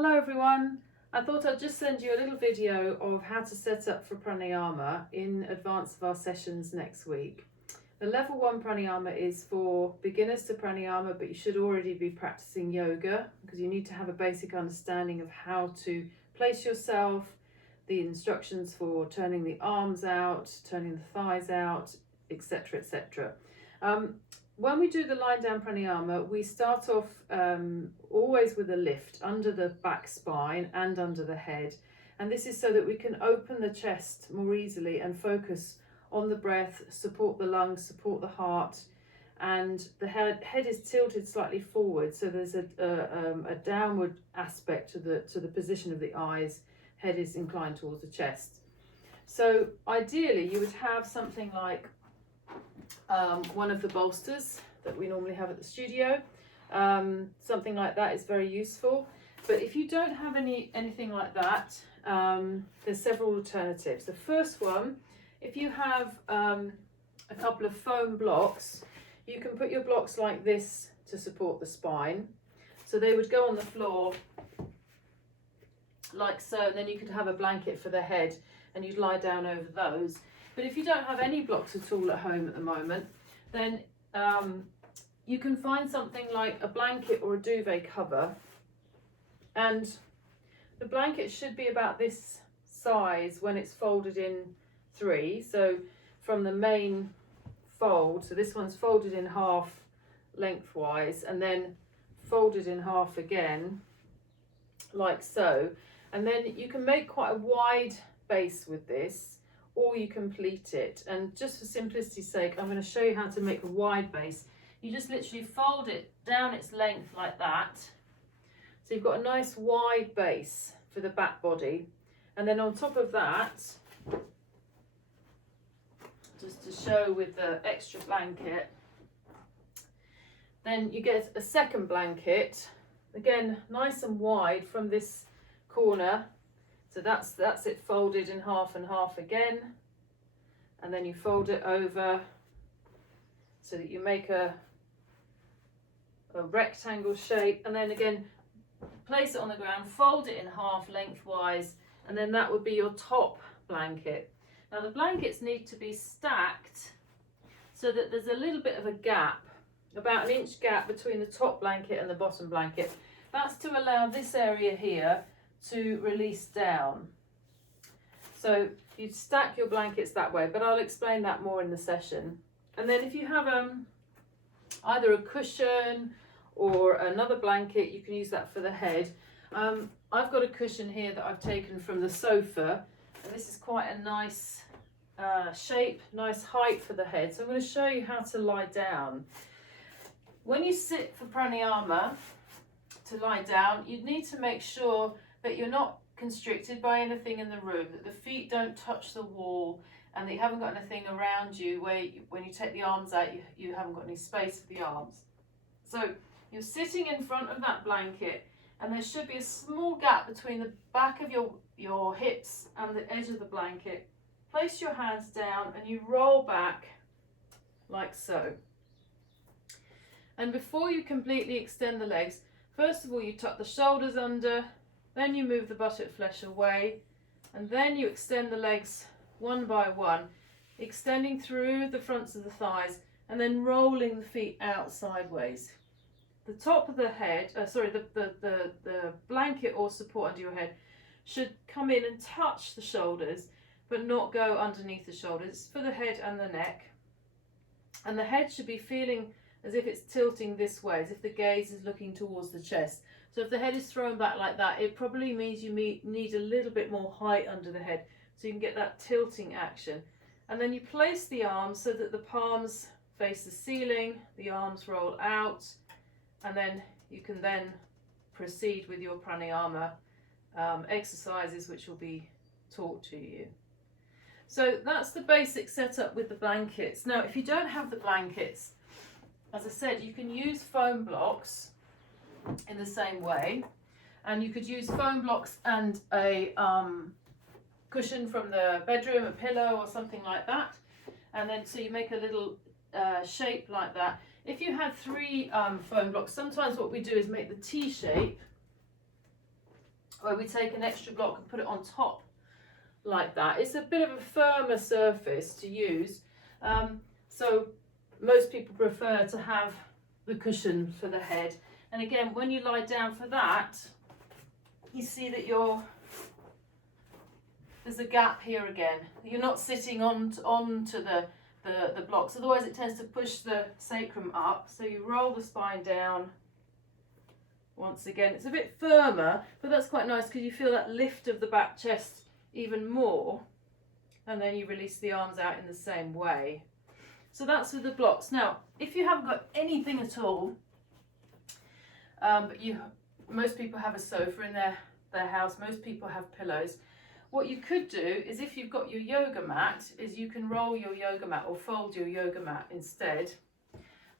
Hello everyone. I thought I'd just send you a little video of how to set up for pranayama in advance of our sessions next week. The level 1 pranayama is for beginners to pranayama, but you should already be practicing yoga because you need to have a basic understanding of how to place yourself, the instructions for turning the arms out, turning the thighs out, etc, etc. When we do the lying down pranayama, we start off always with a lift under the back spine and under the head. And this is so that we can open the chest more easily and focus on the breath, support the lungs, support the heart. And the head is tilted slightly forward, so there's a downward aspect to the position of the eyes. Head is inclined towards the chest. So ideally you would have something like one of the bolsters that we normally have at the studio. Something like that is very useful. But if you don't have anything like that, there's several alternatives. The first one, if you have a couple of foam blocks, you can put your blocks like this to support the spine. So they would go on the floor like so, and then you could have a blanket for the head and you'd lie down over those. But if you don't have any blocks at all at home at the moment, then you can find something like a blanket or a duvet cover. And the blanket should be about this size when it's folded in 3. So from the main fold, so this one's folded in half lengthwise and then folded in half again, like so. And then you can make quite a wide base with this, or you can pleat it. And just for simplicity's sake, I'm going to show you how to make a wide base. You just literally fold it down its length like that. So you've got a nice wide base for the back body. And then on top of that, just to show with the extra blanket, then you get a second blanket, again nice and wide from this corner. So that's it folded in half and half again, and then you fold it over so that you make a rectangle shape, and then again place it on the ground, fold it in half lengthwise, and then that would be your top blanket. Now the blankets need to be stacked so that there's a little bit of a gap, about an inch gap between the top blanket and the bottom blanket. That's to allow this area here to release down. So you'd stack your blankets that way, but I'll explain that more in the session. And then if you have either a cushion or another blanket, you can use that for the head. I've got a cushion here that I've taken from the sofa, and this is quite a nice shape, nice height for the head. So I'm going to show you how to lie down. When you sit for pranayama, to lie down, you need to make sure that you're not constricted by anything in the room, that the feet don't touch the wall, and that you haven't got anything around you where when you take the arms out, you haven't got any space for the arms. So you're sitting in front of that blanket, and there should be a small gap between the back of your hips and the edge of the blanket. Place your hands down and you roll back like so. And before you completely extend the legs, first of all you tuck the shoulders under, then you move the buttock flesh away, and then you extend the legs one by one, extending through the fronts of the thighs and then rolling the feet out sideways. The top of the head, the blanket or support under your head should come in and touch the shoulders, but not go underneath the shoulders. It's for the head and the neck. And the head should be feeling as if it's tilting this way, as if the gaze is looking towards the chest. So if the head is thrown back like that, it probably means you need a little bit more height under the head, so you can get that tilting action. And then you place the arms so that the palms face the ceiling, the arms roll out, and then you can then proceed with your pranayama exercises, which will be taught to you. So that's the basic setup with the blankets. Now, if you don't have the blankets, as I said, you can use foam blocks in the same way, and you could use foam blocks and a cushion from the bedroom, a pillow or something like that, and then so you make a little shape like that. If you had 3 foam blocks, sometimes what we do is make the T shape where we take an extra block and put it on top like that. It's a bit of a firmer surface to use, so most people prefer to have the cushion for the head. And again, when you lie down for that, you see that there's a gap here again. You're not sitting onto the blocks, otherwise it tends to push the sacrum up. So you roll the spine down. Once again, it's a bit firmer, but that's quite nice because you feel that lift of the back chest even more, and then you release the arms out in the same way. So that's with the blocks. Now, if you haven't got anything at all, but most people have a sofa in their house, most people have pillows. What you could do is, if you've got your yoga mat, is you can roll your yoga mat or fold your yoga mat instead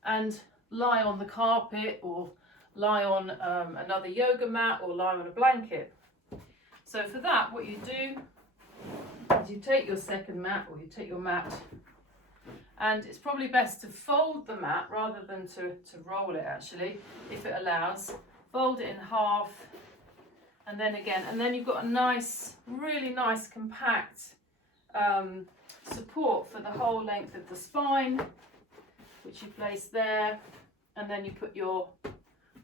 and lie on the carpet, or lie on another yoga mat, or lie on a blanket. So for that, what you do is you take your second mat, or you take your mat, and it's probably best to fold the mat rather than to roll it, actually, if it allows. Fold it in half, and then again, and then you've got a nice, really nice compact support for the whole length of the spine, which you place there, and then you put your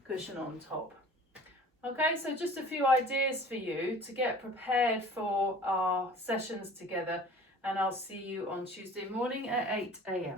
cushion on top. Okay, so just a few ideas for you to get prepared for our sessions together, and I'll see you on Tuesday morning at 8 a.m.